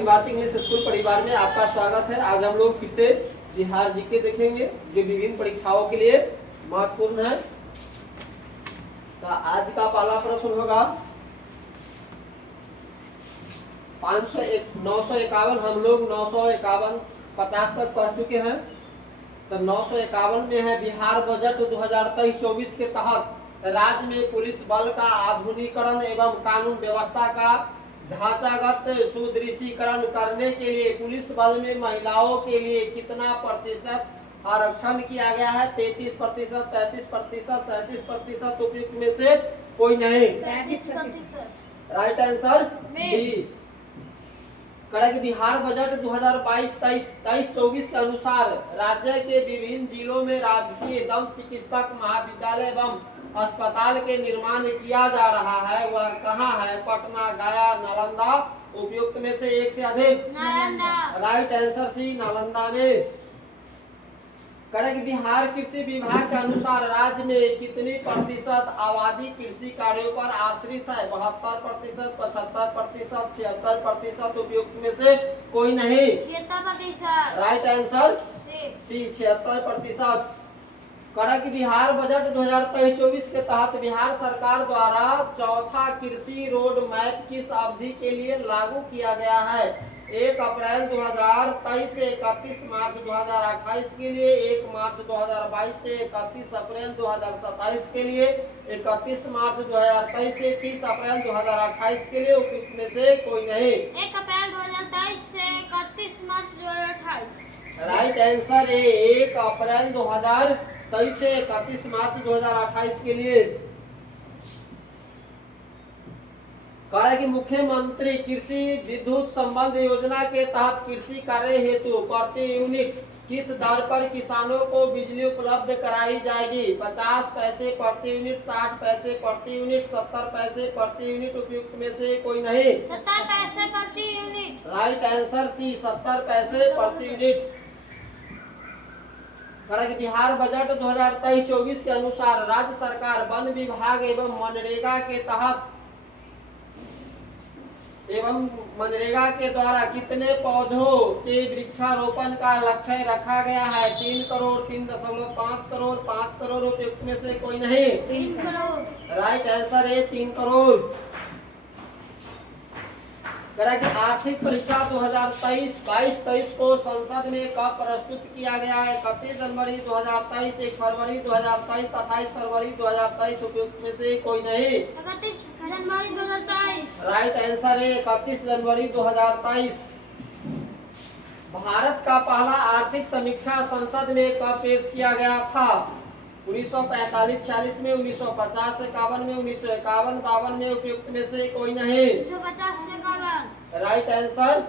भारतीय English school परिवार में आपका स्वागत है। आज हम लोग फिर से बिहार जीके देखेंगे जो विभिन्न परीक्षाओं के लिए महत्वपूर्ण है। तो आज का पहला प्रश्न होगा 951। हम लोग 951 50 तक पढ़ चुके हैं। तो 951 में है बिहार बजट 2023-24 के तहत राज्य में पुलिस बल का आधुनिकीकरण एवं कानून व्यवस्था का ढांचागत सुदृढ़ीकरण करने के लिए पुलिस बल में महिलाओं के लिए कितना प्रतिशत आरक्षण किया गया है? 33%, 35%, 37%। उपयुक्त में से कोई नहीं। 33%। Right answer B. Correct. Bihar budget 2022-23-24 के अनुसार राज्य के विभिन्न जिलों में राजकीय दंत चिकित्सक महाविद्यालय एवं अस्पताल के निर्माण किया जा रहा है। वह कहाँ है? पटना, गया, नालंदा। उपयुक्त में से एक से अधिक? Nalanda. Right answer C, Nalanda में। करेक्ट। बिहार कृषि विभाग के अनुसार राज्य में कितनी प्रतिशत आबादी कृषि कार्यों पर आश्रित है? 72%, 75%, 76%। उपयुक्त में से कोई नहीं। 76%। Right answer C, 76%। Correct. Bihar budget 2023-24 के तहत बिहार सरकार द्वारा चौथा कृषि रोड मैप किस अवधि के लिए लागू किया गया है? 1 अप्रैल 2023 से 31 मार्च 2028 के लिए, 1 मार्च 2022 से 31 अप्रैल 2027 के लिए, 31 मार्च 2023 से 30 अप्रैल 2028 के लिए। उपयुक्त में से कोई नहीं। 1 अप्रैल 2023 से 31 मार्च 2028। राइट आंसर ए, 1 अप्रैल 2023 से 31 मार्च 2028 के लिए। करें कि मुख्यमंत्री कृषि विद्युत संबंध योजना के तहत कृषि कार्य हेतु प्रति यूनिट किस दर पर किसानों को बिजली उपलब्ध कराई जाएगी? 50 पैसे प्रति यूनिट, 60 पैसे प्रति यूनिट, 70 पैसे प्रति यूनिट। उपयुक्त में से कोई नहीं। 70 पैसे प्रति यूनिट। राइट आंसर सी, 70 पैसे प्रति यूनिट। बिहार बजट 2023-24 के अनुसार राज्य सरकार वन विभाग एवं मनरेगा के द्वारा कितने पौधों के वृक्षारोपण का लक्ष्य रखा गया है? 3 करोड़, 3.5 करोड़, 5 करोड़। उपयुक्त में से कोई नहीं। 3 करोड़। राइट आंसर है 3 करोड़। आर्थिक परीक्षा 2023-22 को संसद में कब प्रस्तुत किया गया है? 31 जनवरी 2023, 1 फरवरी 2023, 28 फरवरी 2023। उपयुक्त में से कोई नहीं। 31 जनवरी 2023। राइट आंसर है 31 जनवरी 2023। भारत का पहला आर्थिक समीक्षा संसद में कब पेश किया गया था? 1945-46 में, 1950-51 में, 1951-52 में। उपयुक्त में से कोई नहीं। 1950-51। राइट आंसर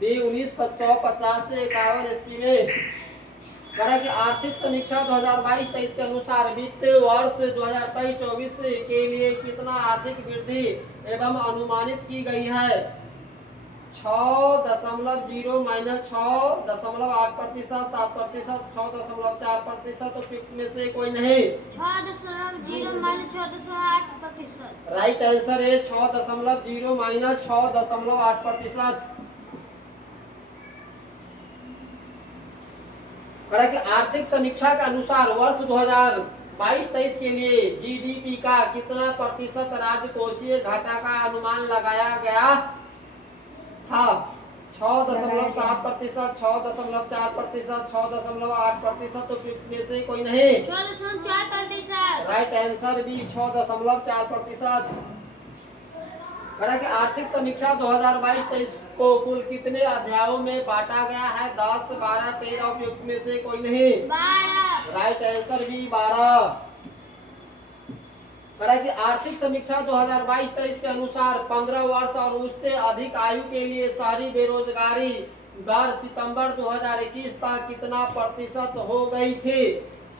बी, 1950 से 51 ईस्वी में। करें आर्थिक समीक्षा 2022-23 के अनुसार वित्तीय वर्ष 2023-24 के लिए कितना आर्थिक वृद्धि एवं अनुमानित की गई है? 6.0 माइनस 6.8%, 7%, 6.4%। उपयुक्त में से कोई नहीं। 6.0 माइनस 6.8%। राइट आंसर है 6.0 माइनस 6.8%। आर्थिक समीक्षा के अनुसार वर्ष 2022-23 के लिए जीडीपी का कितना प्रतिशत राजकोषीय घाटा का अनुमान लगाया गया था? 6.7%, 6.4%, 6.8%। उपयुक्त में से कोई नहीं। 6.4%। राइट आंसर भी 6.4%। आर्थिक समीक्षा 2022-23 को कुल कितने अध्यायों में बांटा गया है? 10, 12, 13। उपयुक्त में से कोई नहीं। 12। राइट आंसर भी 12। आर्थिक समीक्षा 2022-23 के अनुसार 15 वर्ष और उससे अधिक आयु के लिए शहरी बेरोजगारी दर सितंबर 2021 तक कितना प्रतिशत हो गई थी?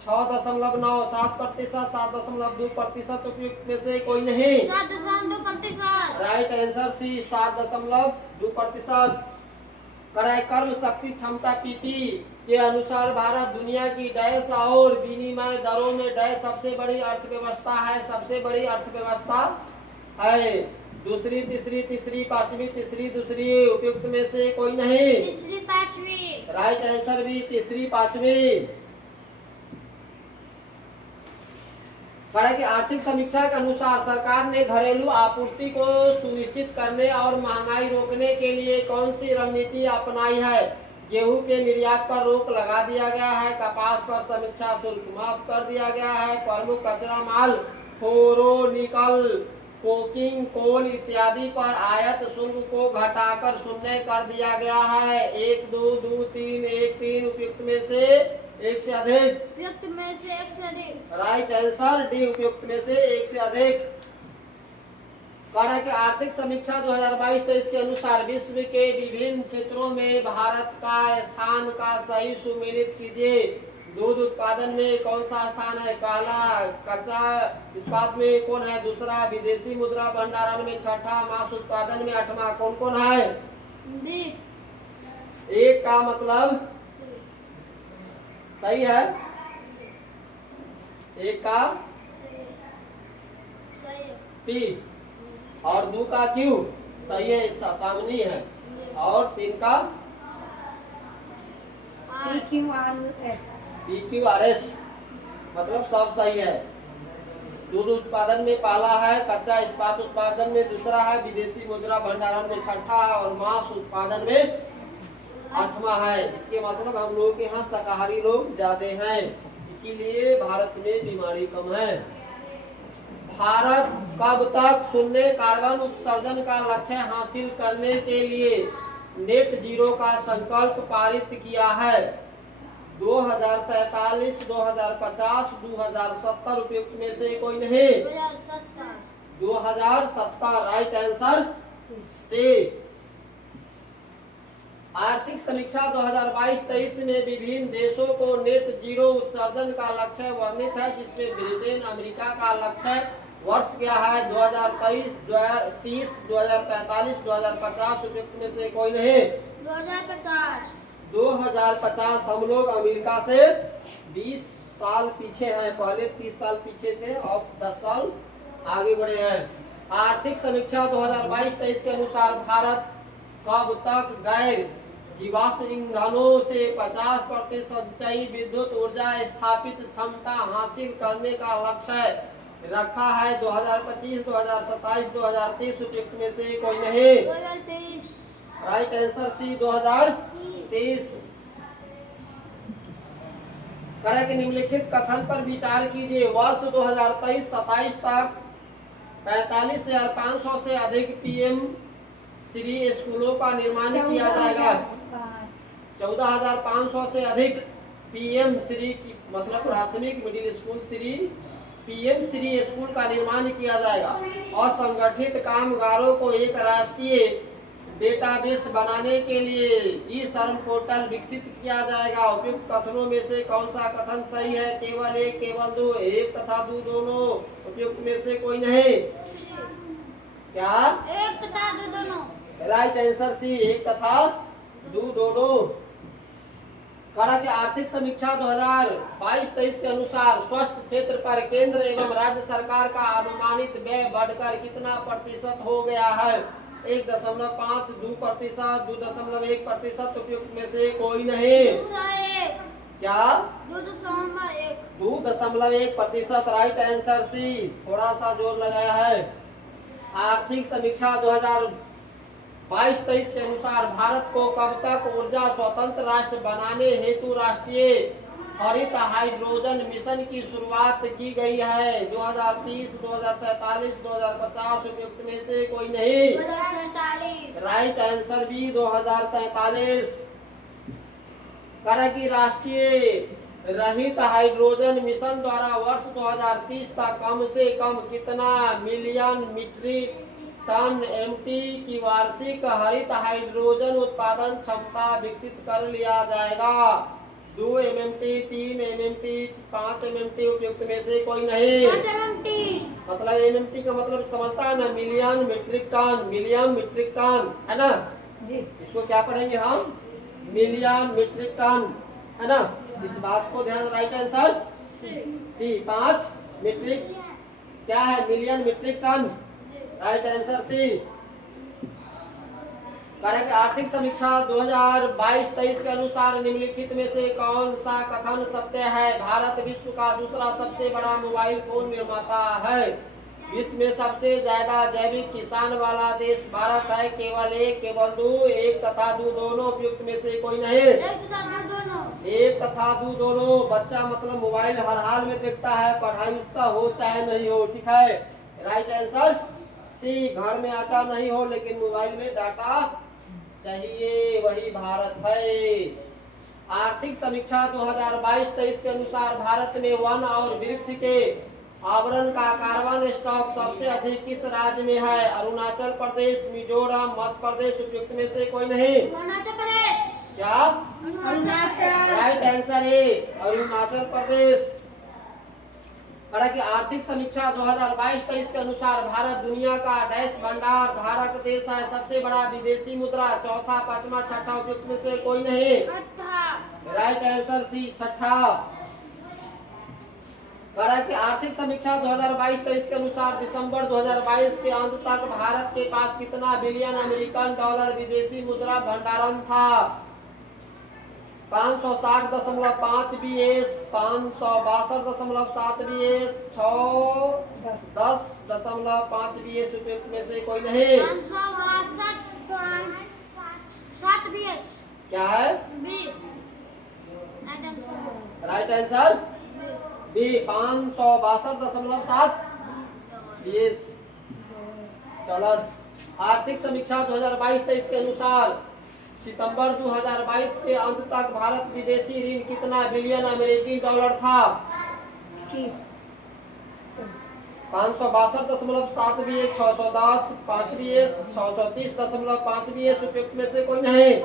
6.9, 7%, 7.2%। उपयुक्त में से कोई नहीं। 7.2%। Right answer C, 7.2%। कर्म शक्ति क्षमता पीपी के अनुसार भारत दुनिया की डैश और विनिमय दरों में डैश सबसे बड़ी अर्थव्यवस्था है? सबसे बड़ी अर्थव्यवस्था है। दूसरी, तीसरी, तीसरी, पांचवी, तीसरी, दूसरी, उपयुक्त में से कोई नहीं। तीसरी पांचवी। राइट आंसर भी तीसरी, पांचवी। कहा कि आर्थिक समीक्षा के अनुसार सरकार ने घरेलू आपूर्ति को सुनिश्चित करने और महंगाई रोकने के लिए कौन सी रणनीति अपनाई है? गेहूं के निर्यात पर रोक लगा दिया गया है, कपास पर समीक्षा शुल्क माफ कर दिया गया है, प्रमुख कच्चा माल फ्लोरोनिकल, कोकिंग, कोल इत्यादि पर आयात शुल्क को घटाकर शून्य कर दिया गया है। 1 2 2 3 1 3 उपयुक्त में से एक से अधिक। उपयुक्त में से एक से अधिक। राइट आंसर डी, उपयुक्त में से एक से अधिक। कहा कि आर्थिक समीक्षा 2022-23 के अनुसार विश्व के विभिन्न क्षेत्रों में भारत का स्थान का सही सुमेलित कीजिए। दूध उत्पादन में कौन सा स्थान है? पहला कच्चा इस्पात में कौन है? दूसरा विदेशी मुद्रा भंडारण में छठा, मांस उत्पादन में आठवां, कौन कौन है? बी। एक का मतलब सही है, एक का सही है। पी और 2 का क्यू सही है, सामनी है, और 3 का PQRS। PQRS मतलब सब सही है। दूध उत्पादन में पहला है, कच्चा इस्पात उत्पादन में दूसरा है, विदेशी मुद्रा भंडारण में छठा है, और मांस उत्पादन में आठवां है। इसके मतलब हम लोग के यहाँ शाकाहारी लोग ज्यादा हैं, इसीलिए भारत में बीमारी कम है। भारत कब तक शून्य कार्बन उत्सर्जन का लक्ष्य हासिल करने के लिए नेट जीरो का संकल्प पारित किया है? 2047, 2050, 2070, उपयुक्त में से कोई नहीं। 2070। 2070 राइट आंसर सी। आर्थिक समीक्षा 2022-23 में विभिन्न देशों को नेट जीरो उत्सर्जन का लक्ष्य वर्णित है, जिसमें ब्रिटेन, अमेरिका का लक्ष्य वर्ष क्या है? 2023, 2030, 2045, 2050, उपयुक्त में से कोई नहीं। 2050। 2050 हम लोग अमेरिका से 20 साल पीछे हैं, पहले 30 साल पीछे थे, अब 10 साल आगे बढ़े हैं। आर्थिक समीक्षा 2022-23 के अनुसार भारत कब तक गैर जीवाश्म ईंधनों से 50% संचयी विद्युत ऊर्जा स्थापित क्षमता हासिल करने का लक्ष्य रखा है? 2025, 2027, 2030, उपयुक्त में से कोई नहीं। 2023। Right answer C, 2030। करें कि निम्नलिखित कथन पर विचार कीजिए। वर्ष 2023-27 तक 45,500 से अधिक पीएम श्री स्कूलों का निर्माण किया जाएगा। 14,500 से अधिक पीएम श्री की मतलब प्राथमिक middle school Shri PM Shri school का निर्माण किया जाएगा। असंगठित कामगारों को एक राष्ट्रीय डेटाबेस बनाने के लिए ई श्रम पोर्टल विकसित किया जाएगा। उपयुक्त कथनों में से कौन सा कथन सही है? केवल एक, केवल दो, एक तथा दो दोनों, उपयुक्त में से कोई नहीं। क्या? एक तथा दो दोनों। राइट आंसर सी, एक तथा दो दोनों। कहा कि आर्थिक समीक्षा 2022-23 के अनुसार स्वास्थ्य क्षेत्र पर केंद्र एवं राज्य सरकार का अनुमानित व्यय बढ़कर कितना प्रतिशत हो गया है? 1.5, 2%, 2.1%, उपयुक्त में से कोई नहीं। 201। क्या? 2.1। 2.1%, राइट आंसर सी। थोड़ा सा जोर लगाया है। आर्थिक समीक्षा 2022-23 के अनुसार भारत को कब तक ऊर्जा स्वतंत्र राष्ट्र बनाने हेतु राष्ट्रीय हरित हाइड्रोजन मिशन की शुरुआत की गई है? 2030, 2047, 2050, उपयुक्त में से कोई नहीं। 2047। राइट आंसर भी 2047। कहा कि राष्ट्रीय रहित हाइड्रोजन मिशन द्वारा वर्ष 2030 तक कम से कम कितना मिलियन मीट्रिक टन एमटी की वार्षिक हरित हाइड्रोजन उत्पादन क्षमता विकसित कर लिया जाएगा? 2 MMT, 3 MMT, 5 MMT, उपयुक्त में से कोई नहीं। 5 MMT। मतलब MMT का मतलब समझता है ना, million metric ton, million metric ton, है ना जी। इसको क्या पढ़ेंगे हम? मिलियन मीट्रिक टन, है ना। इस बात को ध्यान। राइट आंसर सी, 5 मीट्रिक क्या है? Million metric ton. Right answer C. Correct. आर्थिक समीक्षा 2022-23 के अनुसार निम्नलिखित में से कौन सा कथन सत्य है? भारत विश्व का दूसरा सबसे बड़ा मोबाइल फोन निर्माता है। विश्व में सबसे ज्यादा जैविक किसान वाला देश भारत है। केवल एक, केवल दो, एक तथा दो दोनों उपयुक्त में से कोई नहीं। एक तथा दो दोनों। एक तथा दो दोनों। बच्चा मतलब मोबाइल हर हाल में देखता है, पढ़ाई उसका हो चाहे नहीं हो, ठीक है। Right answer C. घर में आटा नहीं हो लेकिन मोबाइल में डाटा चाहिए, वही भारत है। आर्थिक समीक्षा 2022-23 के अनुसार भारत में वन और वृक्ष के आवरण का कार्बन स्टॉक सबसे अधिक किस राज्य में है? अरुणाचल प्रदेश, मिजोरम, मध्य प्रदेश, उपयुक्त में से कोई नहीं। अरुणाचल प्रदेश। क्या? अरुणाचल। राइट आंसर है अरुणाचल प्रदेश। की आर्थिक समीक्षा 2022-23 के अनुसार भारत दुनिया का डैश भंडार धारक देश है। सबसे बड़ा विदेशी मुद्रा चौथा, पांचवा, छठा, उपयुक्त में से कोई नहीं। राइट आंसर सी, छठा। की आर्थिक समीक्षा 2022-23 के अनुसार दिसंबर 2022 के अंत तक भारत के पास कितना बिलियन अमेरिकन डॉलर विदेशी मुद्रा भंडारण था? 560.5 BS, 562.7 BS, 610.5 BS, उपयुक्त में से कोई नहीं। 562.7 BS। क्या है? B. Right answer B, 562.7 BS dollar. आर्थिक समीक्षा 2022-23 के अनुसार सितंबर 2022 के अंत तक भारत विदेशी ऋण कितना बिलियन अमेरिकी डॉलर था? 562.7 BS, 610.5 BS, 630.5 BS, उपयुक्त में से कोई नहीं।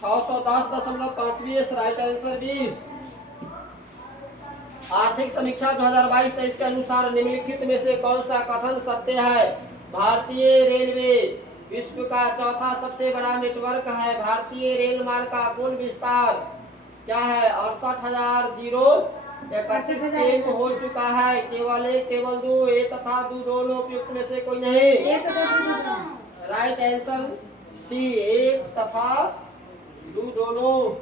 610.5 BS, राइट आंसर बी। आर्थिक समीक्षा 2022-23 के अनुसार निम्नलिखित में से कौन सा कथन सत्य है? भारतीय रेलवे विश्व का चौथा सबसे बड़ा नेटवर्क है। भारतीय रेल मार्ग का कुल विस्तार क्या है? 68,031 किमी हो चुका है। केवल एक, केवल दो, एक तथा दो दोनों, उपयुक्त में से कोई नहीं। राइट आंसर सी, एक तथा दो दोनों।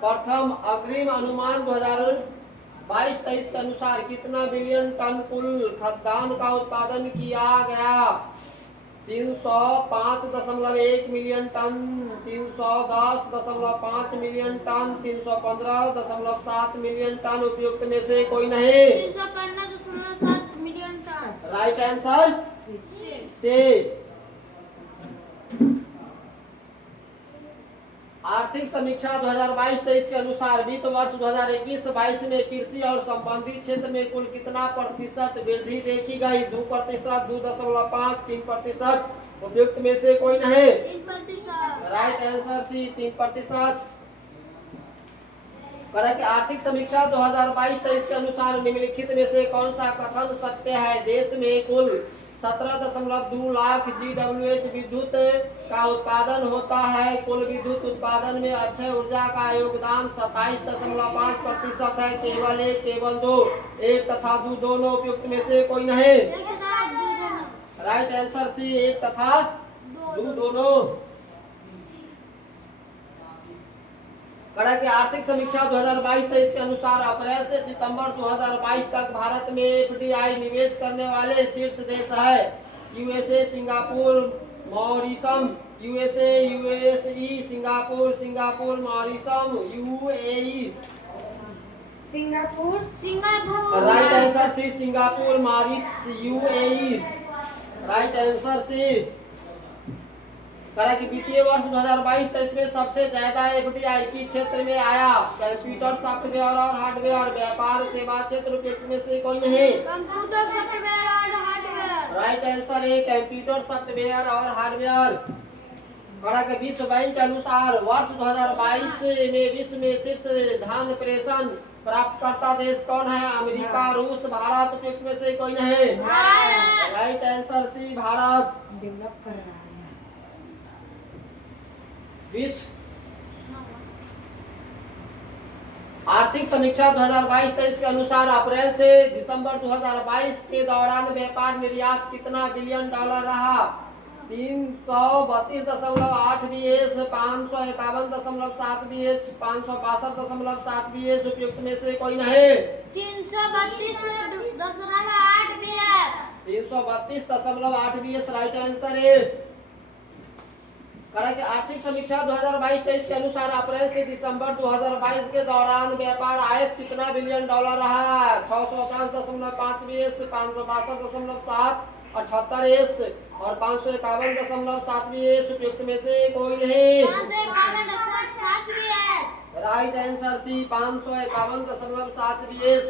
प्रथम अग्रिम अनुमान 2022-23 के अनुसार कितना बिलियन टन कुल खाद्यान्न का उत्पादन किया गया? 305.1 million ton, 310.5 million ton, 315.7 million ton, उपयुक्त में से कोई नहीं। 315.7 मिलियन टन। राइट आंसर से। आर्थिक समीक्षा 2022-23 के अनुसार वित्त वर्ष 2021-22 में कृषि और संबंधित क्षेत्र में कुल कितना प्रतिशत वृद्धि देखी गई? 2%, 2.5, 3%, उपयुक्त में से कोई नहीं। 3%। Right answer C, 3%। आर्थिक समीक्षा 2022-23 के अनुसार निम्नलिखित में से कौन सा कथन सत्य है? देश में कुल 17.2 लाख GWH विद्युत का उत्पादन होता है। कुल विद्युत उत्पादन में अक्षय ऊर्जा का योगदान 27.5% है। केवल एक, केवल दो, एक तथा दो दोनों, उपयुक्त में से कोई नहीं। एक तथा दो दोनों। राइट आंसर सी, एक तथा दो दोनों। की आर्थिक समीक्षा 2022-23 के अनुसार अप्रैल से सितंबर 2022 तक भारत में FDI निवेश करने वाले शीर्ष देश है। USA, Singapore, Mauritius, USA, USE, Singapore, Singapore, Mauritius, UAE। Singapore. Right answer C, Singapore, Mauritius, UAE। Right answer C. कि वित्तीय वर्ष 2022-23 में सबसे ज्यादा FDI की क्षेत्र में आया? कंप्यूटर, सॉफ्टवेयर और हार्डवेयर, व्यापार, सेवा क्षेत्र, उपयुक्त में से कोई नहीं। कंप्यूटर, सॉफ्टवेयर और हार्डवेयर। राइट आंसर है कंप्यूटर, सॉफ्टवेयर और हार्डवेयर। कि विश्व बैंक के अनुसार वर्ष 2022 में विश्व में शीर्ष धन प्रेषण प्राप्तकर्ता देश कौन है? अमेरिका, रूस, भारत, उपयुक्त में से कोई नहीं। Right answer C, Bharat. Develop कर रहा है विश्व आर्थिक समीक्षा 2022-23 के अनुसार अप्रैल से दिसंबर 2022 के दौरान व्यापार निर्यात कितना बिलियन डॉलर रहा? 332.8 बीएस, 551.7 बीएस, 562.7 बीएस, उपयुक्त में से कोई नहीं। 332.8 बीएस। 332.8 बीएस राइट आंसर है। कड़ा के आर्थिक समीक्षा 2022-23 के अनुसार अप्रैल से दिसंबर 2022 के दौरान व्यापार आयत कितना बिलियन डॉलर रहा? 610.5 बीएस, 562.7, 78 एस और 551.7 बीएस, उपयुक्त में से कोई नहीं। 551.7 BS. Right answer C 551.7 BS.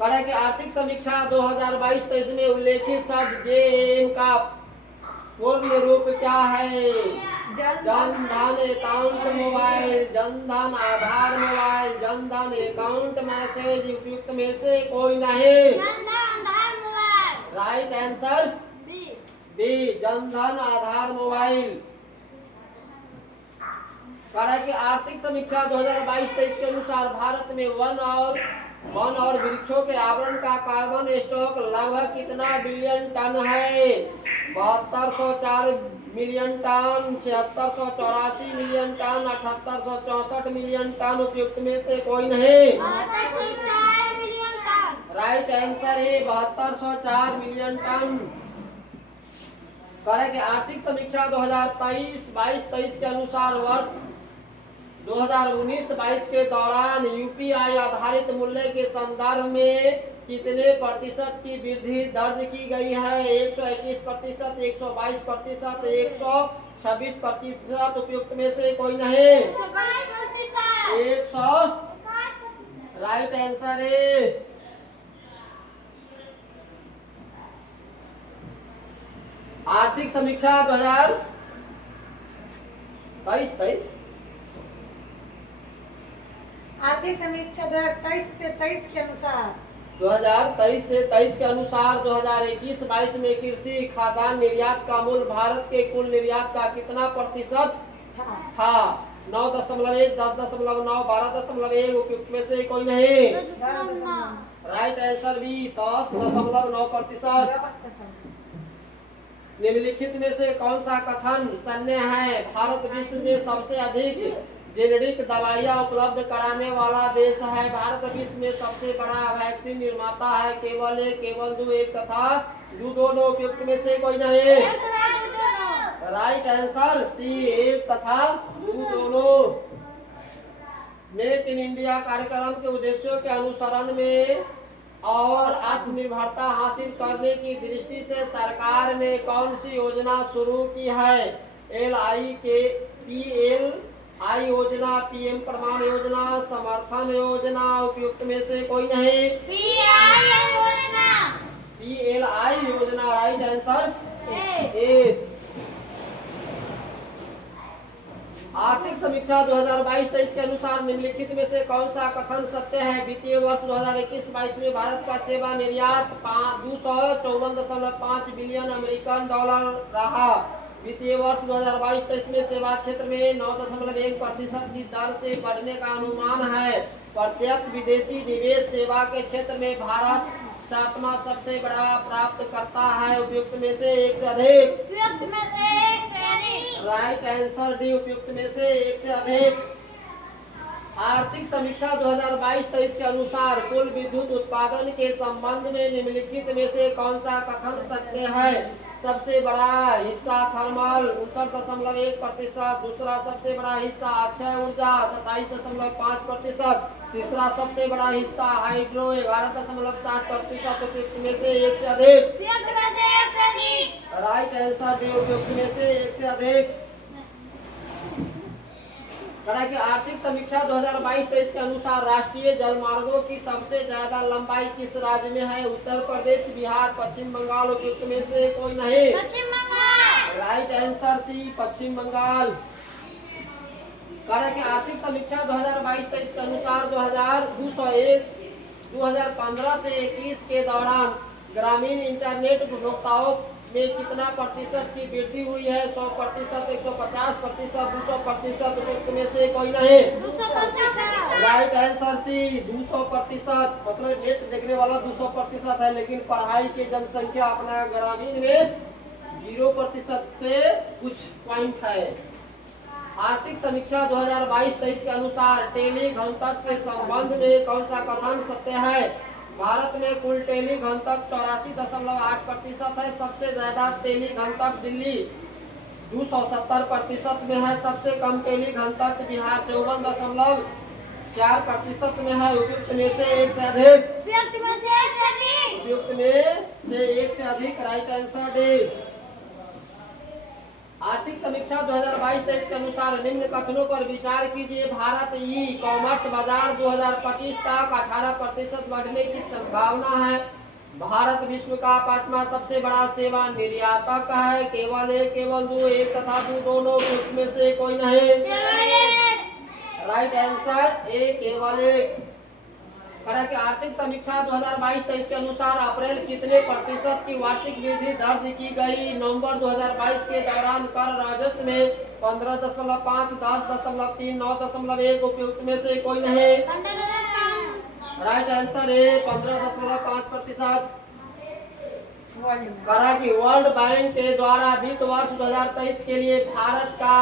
कड़ा के आर्थिक समीक्षा 2022-23 में उल्लेखित शब्द जेएम का पूर्ण रूप क्या है? जन धन अकाउंट मोबाइल, जन धन आधार mobile, Jan Dhan account message, उपयुक्त में से कोई नहीं। जन धन आधार mobile. Right answer B Jan Dhan आधार मोबाइल। कड़ा की आर्थिक समीक्षा 2022-23 के अनुसार भारत में वन और वृक्षों के आवरण का कार्बन स्टॉक लगभग कितना बिलियन टन है? 7204 million ton, 7684 million ton, 7864 million ton, उपयुक्त में से कोई नहीं। 7204 मिलियन टन। राइट आंसर है 7204 मिलियन टन। करें कि आर्थिक समीक्षा 2023-22 के अनुसार वर्ष 2019-22 के दौरान यूपीआई आधारित मूल्य के संदर्भ में कितने प्रतिशत की वृद्धि दर्ज की गई है? 121%, 122%, 126%, उपयुक्त में से कोई नहीं। 100 राइट आंसर है। आर्थिक समीक्षा 2023 आर्थिक समीक्षा 2023 से 23 के अनुसार 2023 से 23 के अनुसार 2021-22 में कृषि खाद्यान्न निर्यात का मूल्य भारत के कुल निर्यात का कितना प्रतिशत था? 9.1, 10.9, 12.1, उपयुक्त में से कोई नहीं। Right answer B 10.9%। निम्नलिखित में से कौन सा कथन सन्य है? भारत विश्व में सबसे अधिक जेनेरिक दवाइयां उपलब्ध कराने वाला देश है। भारत विश्व में सबसे बड़ा वैक्सीन निर्माता है। केवल एक, केवल दो, एक तथा दो दोनों, उपयुक्त में से कोई नहीं। राइट आंसर सी एक तथा दो दोनों। मेक इन इंडिया कार्यक्रम के उद्देश्यों के अनुसरण में और आत्मनिर्भरता हासिल करने की दृष्टि से सरकार ने कौन सी योजना शुरू की है? LIKPLI योजना, पीएम प्रमाण योजना, समर्थन योजना, उपयुक्त में से कोई नहीं। PLI योजना राइट आंसर ए। आर्थिक समीक्षा 2022-23 के अनुसार निम्नलिखित में से कौन सा कथन सत्य है? वित्तीय वर्ष 2021-22 में भारत का सेवा निर्यात 254.5 बिलियन अमेरिकन डॉलर रहा। वित्तीय वर्ष 2022-23 में सेवा क्षेत्र में 9.1% की दर से बढ़ने का अनुमान है। प्रत्यक्ष विदेशी निवेश सेवा के क्षेत्र में भारत 7वां सबसे बड़ा प्राप्त करता है। उपयुक्त में से एक से अधिक। उपयुक्त में से एक से अधिक। राइट आंसर डी उपयुक्त में से एक से अधिक। आर्थिक समीक्षा 2022-23 के अनुसार कुल विद्युत उत्पादन के संबंध में निम्नलिखित में से कौन सा कथन सत्य है? सबसे बड़ा हिस्सा थर्मल 59.1%, दूसरा सबसे बड़ा हिस्सा अक्षय ऊर्जा 27.5%, तीसरा सबसे बड़ा हिस्सा हाइड्रो 11.7%, उपयुक्त में से एक से अधिक। राइट आंसर डी उपयुक्त में से एक से अधिक। की आर्थिक समीक्षा 2022-23 के अनुसार राष्ट्रीय जलमार्गों की सबसे ज्यादा लंबाई किस राज्य में है? उत्तर प्रदेश, बिहार, पश्चिम बंगाल, उपयुक्त में से कोई नहीं। पश्चिम बंगाल। राइट आंसर सी पश्चिम बंगाल। की आर्थिक समीक्षा 2022-23 के अनुसार 2015 से 21 के दौरान ग्रामीण इंटरनेट उपभोक्ताओं में कितना प्रतिशत की वृद्धि हुई है? 100%, 150%, 200%, उपयुक्त में से कोई नहीं। 200%। राइट आंसर सी 200%, मतलब नेट देखने वाला 200% है, लेकिन पढ़ाई की जनसंख्या अपना ग्रामीण में 0% से कुछ पॉइंट है। आर्थिक समीक्षा 2022-23 के अनुसार टेली घनत्व के संबंध में कौन सा कथन सत्य है? भारत में कुल टेली घनत्व 84.8% है। सबसे ज्यादा टेली घनत्व दिल्ली 270% में है। सबसे कम टेली घनत्व बिहार 54.4% में है। उपयुक्त में से एक से अधिक। उपयुक्त में से एक से अधिक। उपयुक्त में से एक से अधिक राइट आंसर डी। आर्थिक समीक्षा 2022-23 के अनुसार निम्न कथनों पर विचार कीजिए। भारत ई कॉमर्स बाजार 2025 तक 18% बढ़ने की संभावना है। भारत विश्व का 5वां सबसे बड़ा सेवा निर्यातक है। केवल एक, केवल दो, एक तथा दो दोनों, में से कोई नहीं। राइट आंसर ए केवल एक। कि आर्थिक समीक्षा 2022-23 के अनुसार अप्रैल कितने प्रतिशत की वार्षिक वृद्धि दर्ज की गई? नवंबर 2022 के दौरान कर राजस्व में 15.5, 10.3, 9.1, उपयुक्त में से कोई नहीं। राइट आंसर है 15.5%। करा कि वर्ल्ड बैंक के द्वारा वित्त वर्ष 2023 के लिए भारत का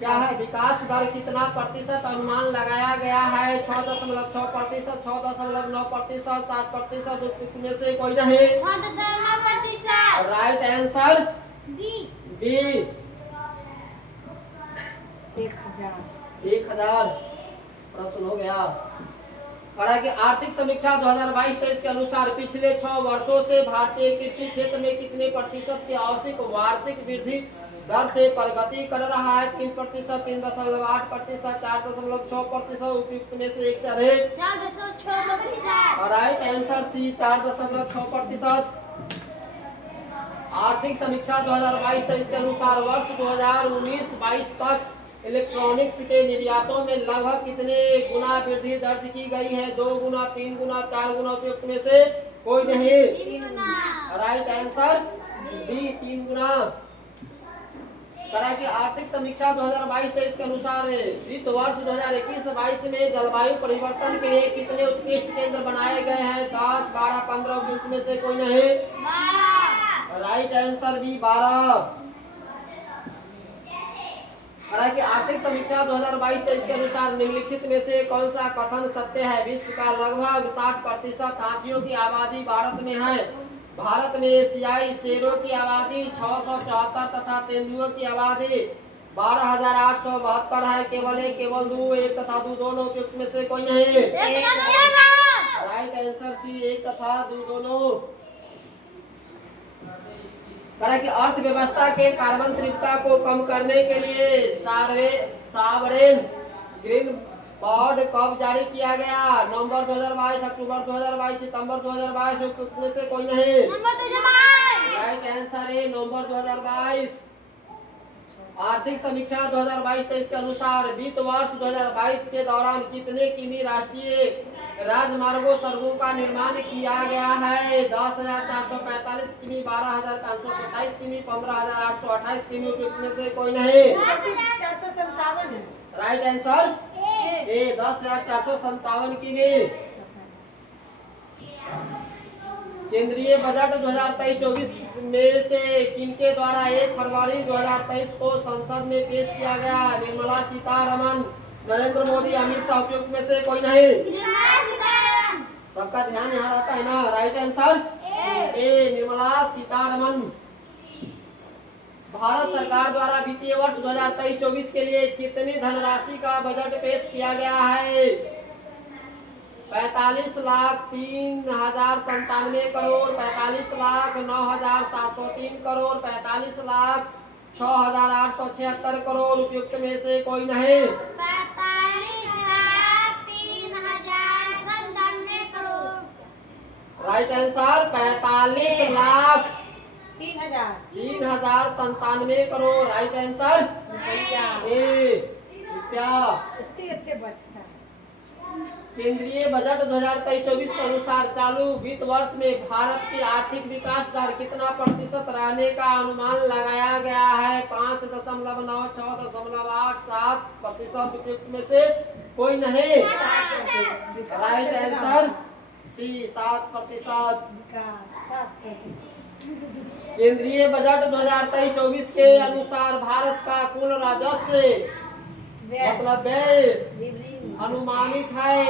क्या है विकास दर कितना प्रतिशत अनुमान लगाया गया है? 6.6%, 6.9%, 7%, उपयुक्त में से कोई नहीं। 6.9%। Right answer B. बी 1000 प्रश्न हो गया। खड़ा कि आर्थिक समीक्षा 2022-23 के अनुसार पिछले 6 वर्षों से भारतीय कृषि क्षेत्र में कितने प्रतिशत की औसत वार्षिक वृद्धि दर से प्रगति कर रहा है? 3%, 3.8%, 4.6%, उपयुक्त में से एक से अधिक। 4.6%। Right answer C 4.6%। आर्थिक समीक्षा 2022-23 के अनुसार वर्ष 2019-22 तक इलेक्ट्रॉनिक्स के निर्यातों में लगभग कितने गुना वृद्धि दर्ज की गई है? 2 गुना, 3 गुना, 4 गुना, उपयुक्त में से कोई नहीं। 3 गुना। राइट आंसर डी 3 गुना। करा कि आर्थिक समीक्षा 2022-23 के अनुसार वित्त वर्ष 2021-22 में जलवायु परिवर्तन के लिए कितने उत्कृष्ट केंद्र बनाए गए हैं? 10, 12, 15, उपयुक्त में से कोई नहीं। 12। Right answer B 12। हालांकि आर्थिक समीक्षा 2022-23 के अनुसार निम्नलिखित में से कौन सा कथन सत्य है? विश्व का लगभग 60% हाथियों की आबादी भारत में है। भारत में एशियाई शेरों की आबादी 674 तथा तेंदुओं की आबादी 12,872 है। केवल एक, केवल दो, एक तथा दो दोनों, उपयुक्त में से कोई नहीं। राइट आंसर सी एक तथा दो दोनों। कि अर्थव्यवस्था के कार्बन तीव्रता को कम करने के लिए सावरेन ग्रीन बॉन्ड कब जारी किया गया? नवंबर 2022, अक्टूबर 2022, सितंबर 2022, उपयुक्त में से कोई नहीं। राइट आंसर है नवंबर 2022। आर्थिक समीक्षा 2022-23 के अनुसार वित्त वर्ष 2022 के दौरान कितने किमी राष्ट्रीय राजमार्गों सड़कों का निर्माण किया गया है? 10,445 किमी, 12,527 किमी, 15,828 किमी, उपयुक्त में से कोई नहीं। 457। राइट आंसर ए 10,457 किमी। केंद्रीय बजट 2023-24 में से किनके द्वारा 1 फरवरी 2023 को संसद में पेश किया गया? निर्मला सीतारमन, नरेंद्र मोदी, अमित शाह, उपयुक्त में से कोई नहीं। सबका ध्यान यहाँ रहता है ना। Right answer A Nirmala Sitharaman. Bharat सरकार द्वारा वित्तीय वर्ष 2023-24 के लिए कितनी धनराशि का बजट पेश किया गया है? 45,03,097 करोड़, 45,09,703 करोड़, 45,06,876 करोड़, उपयुक्त में से कोई नहीं। 45,03,097 crore. Right answer 45,03,097 crore. Right answer A रुपया। इतने बचता है। केंद्रीय बजट 2023-24 के अनुसार चालू वित्त वर्ष में भारत की आर्थिक विकास दर कितना प्रतिशत रहने का अनुमान लगाया गया है? 5.9, 6.87 प्रतिशत। उपयुक्त में से कोई नहीं। Right answer C 7%। विकास 7%। केंद्रीय बजट 2023-24 के अनुसार भारत का कुल राजस्व मतलब व्यय अनुमानित है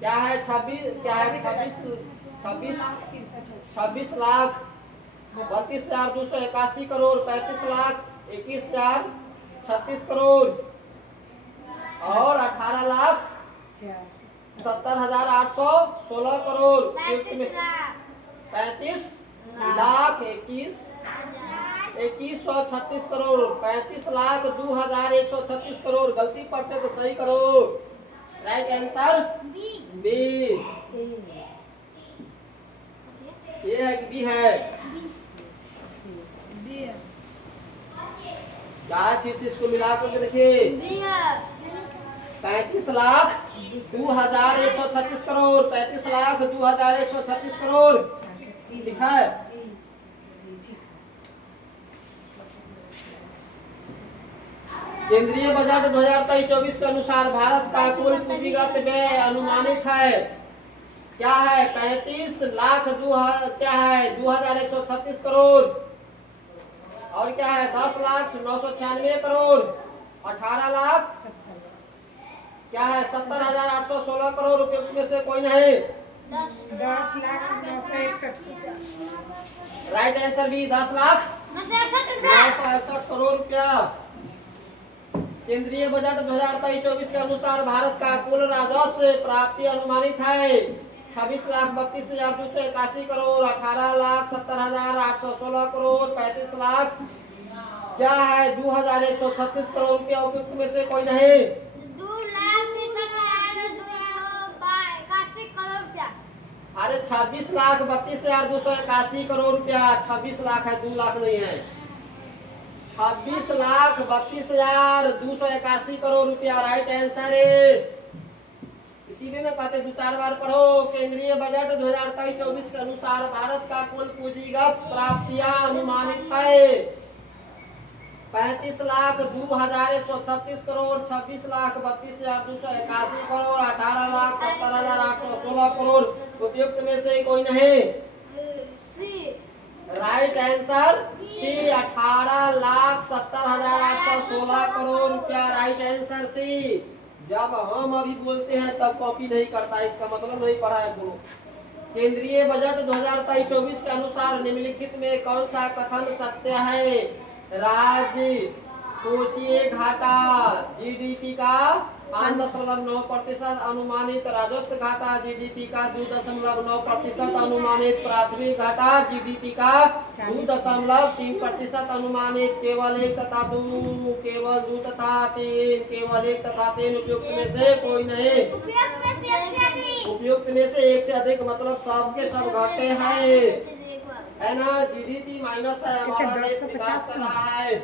क्या है? 26 लाख 32,281 करोड़, 35 लाख 21,036 करोड़ और 18 लाख 70,816 करोड़। 35 लाख 21,136 करोड़, 35 लाख 2,136 करोड़। गलती पढ़ते तो सही करो। Right answer B. ये है कि बी है? क्या फिर से इसको मिला करके देखिए। 35 लाख 2,136 करोड़, 35 लाख 2,136 करोड़ लिखा है। केंद्रीय बजट 2023-24 के अनुसार भारत का कुल पूंजीगत व्यय अनुमानित है क्या है? 35 लाख 2,136 करोड़ और क्या है? 10 लाख 996 करोड़, 18 लाख क्या है? 70,816 करोड़। उपयुक्त में से कोई नहीं। 10 lakh 961। Right answer B 10 lakh 961 crore रुपया। केंद्रीय बजट 2023-24 के अनुसार भारत का कुल राजस्व प्राप्ति अनुमानित है 26,32,281 करोड़, 18,70,816 करोड़, 35 लाख क्या है? 2,136 करोड़ रुपया। उपयुक्त में से कोई नहीं। 2,63,281 करोड़ रुपया। अरे 26,32,281 करोड़ रुपया। 26 लाख है, 2 लाख नहीं है। 26,32,281 करोड़ रुपया राइट आंसर है। इसीलिए ना कहते 2-4 बार पढ़ो। केंद्रीय बजट 2023-24 के अनुसार भारत का कुल पूंजीगत प्राप्तियां अनुमानित है 35 लाख 2,136 करोड़, 26 लाख 32,281 करोड़, 18 लाख 70,816 करोड़। उपयुक्त में से कोई नहीं। राइट आंसर सी 18,70,816 करोड़ रुपया। Right answer C. जब हम अभी बोलते हैं तब कॉपी नहीं करता, इसका मतलब नहीं पढ़ा है गुरु। केंद्रीय बजट 2023-24 के अनुसार निम्नलिखित में कौन सा कथन सत्य है? राज्य कोषीय घाटा जीडीपी का 5.9% अनुमानित, राजस्व घाटा जीडीपी का 2.9% अनुमानित, प्राथमिक घाटा जीडीपी का 2.3% अनुमानित। केवल 1 तथा 2, केवल 2 तथा 3, केवल 1 तथा 3। उपयुक्त में से कोई नहीं। उपयुक्त में से 1 से अधिक मतलब सब के सब घटे हैं है ना। जीडीपी माइनस है, हमारा देश विकास कर रहा है।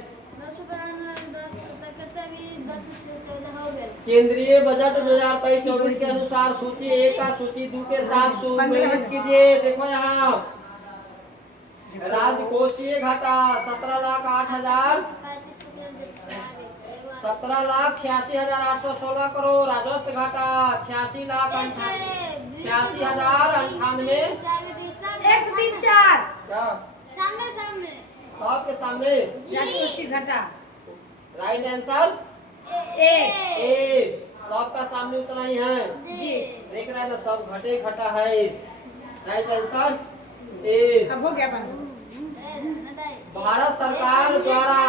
केंद्रीय बजट 2023-24 के अनुसार सूची 1 का सूची 2 के साथ सुमेलित कीजिए। देखो यहाँ राजकोषीय घाटा 17,86,816 करोड़, राजस्व घाटा 86,98,098 1 3 4 क्या सामने सबके सामने राजकोषीय घाटा। Right answer A. सबका सामने उतना ही है जी। देख रहे हैं ना, सब घटे घटा है। Right answer A. अब हो गया बंद। भारत सरकार द्वारा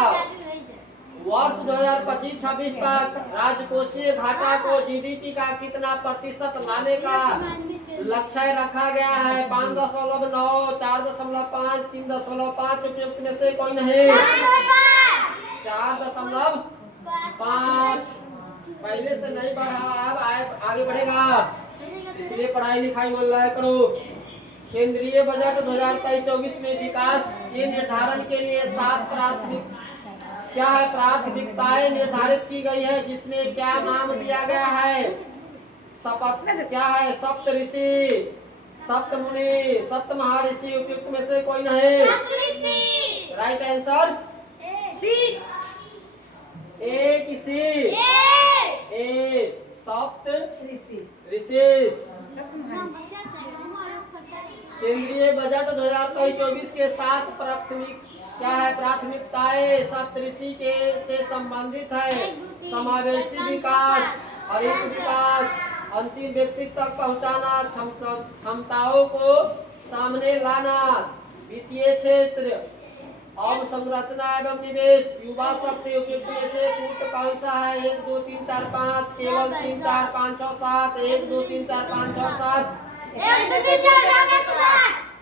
वर्ष 2025-26 तक राजकोषीय घाटा को जीडीपी का कितना प्रतिशत लाने का लक्ष्य रखा गया है? 5.9, 4.5, 3.5। उपयुक्त में से कोई नहीं। 4.5 पहले से नहीं बढ़ा, अब आगे बढ़ेगा, इसलिए पढ़ाई लिखाई मन लगा करो। केंद्रीय बजट 2023-24 में विकास के निर्धारण के लिए 7 प्राथमिक क्या है प्राथमिकताएं निर्धारित की गई है, जिसमें क्या नाम दिया गया है? शपथ क्या है? सप्त ऋषि, सप्त मुनि, सप्त महर्षि, उपयुक्त में से कोई नहीं। राइट आंसर सी ए किसी ए सप्त ऋषि ऋषि। सब महर्षि। केंद्रीय बजट 2023-24 के 7 प्राथमिक क्या है प्राथमिकताएं सप्तऋषि के से संबंधित है? समावेशी विकास, हरित विकास, अंतिम व्यक्ति तक पहुंचाना, क्षमताओं को सामने लाना, वित्तीय क्षेत्र, अवसंरचना एवं निवेश, युवा शक्ति। उपयुक्त में से पूर्ण कौन सा है? 1 2 3 4 5 केवल 3 4 5 6 7 1 2 3 4 5 6 7।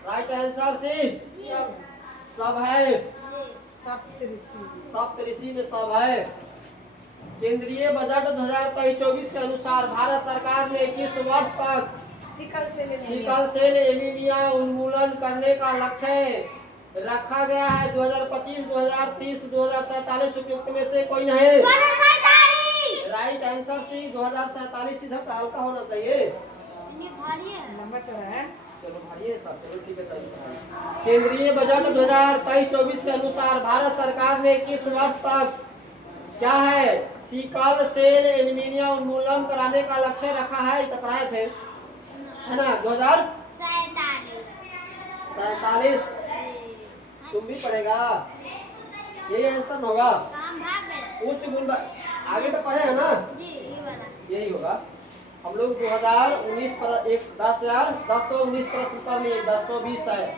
राइट आंसर सी सब है। सप्तऋषि में सब है। केंद्रीय बजट 2023-24 के अनुसार भारत सरकार ने किस वर्ष तक सिकल सेल एनीमिया उन्मूलन करने का लक्ष्य रखा गया है? 2025, 2030, 2047। उपयुक्त में से कोई नहीं। Right answer C 2047। इधर का हल्का होना चाहिए, लंबा चौड़ा है। चलो भाई सब चलो ठीक है। केंद्रीय बजट 2023-24 के अनुसार भारत सरकार ने किस वर्ष तक क्या है सिकल सेल एनीमिया उन्मूलन कराने का लक्ष्य रखा है? तो पढ़ाए थे है ना 2047। तुम भी पढ़ेगा, यही आंसर होगा। उच्च गुण आगे तो पढ़े है ना, यही होगा। हम लोग 2019 पर 1019 प्रश्न पर लिए 1020 है।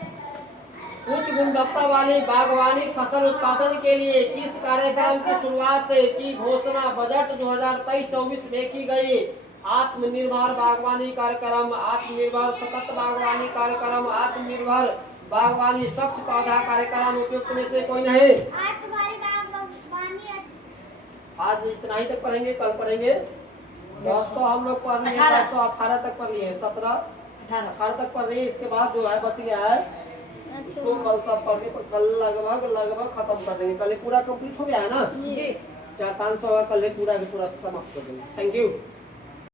उच्च गुणवत्ता वाली बागवानी फसल उत्पादन के लिए किस कार्यक्रम की शुरुआत की घोषणा बजट 2023-24 में की गई? आत्मनिर्भर बागवानी कार्यक्रम, आत्मनिर्भर सतत बागवानी कार्यक्रम, आत्मनिर्भर बागवानी स्वच्छ पौधा कार्यक्रम। उपयुक्त में से कोई नहीं। आज इतना ही तक पढ़ेंगे, कल पढ़ेंगे 200 हम लोग पढ़ लिए, 218 तक पढ़ लिए, 17-18 तक पढ़ लिए। इसके बाद जो है बच गया है इसको कल सब पढ़ के कल लगभग खत्म कर देंगे। कल पूरा कंप्लीट हो गया है ना जी। 400-500 कल पूरा समाप्त कर देंगे। Thank you.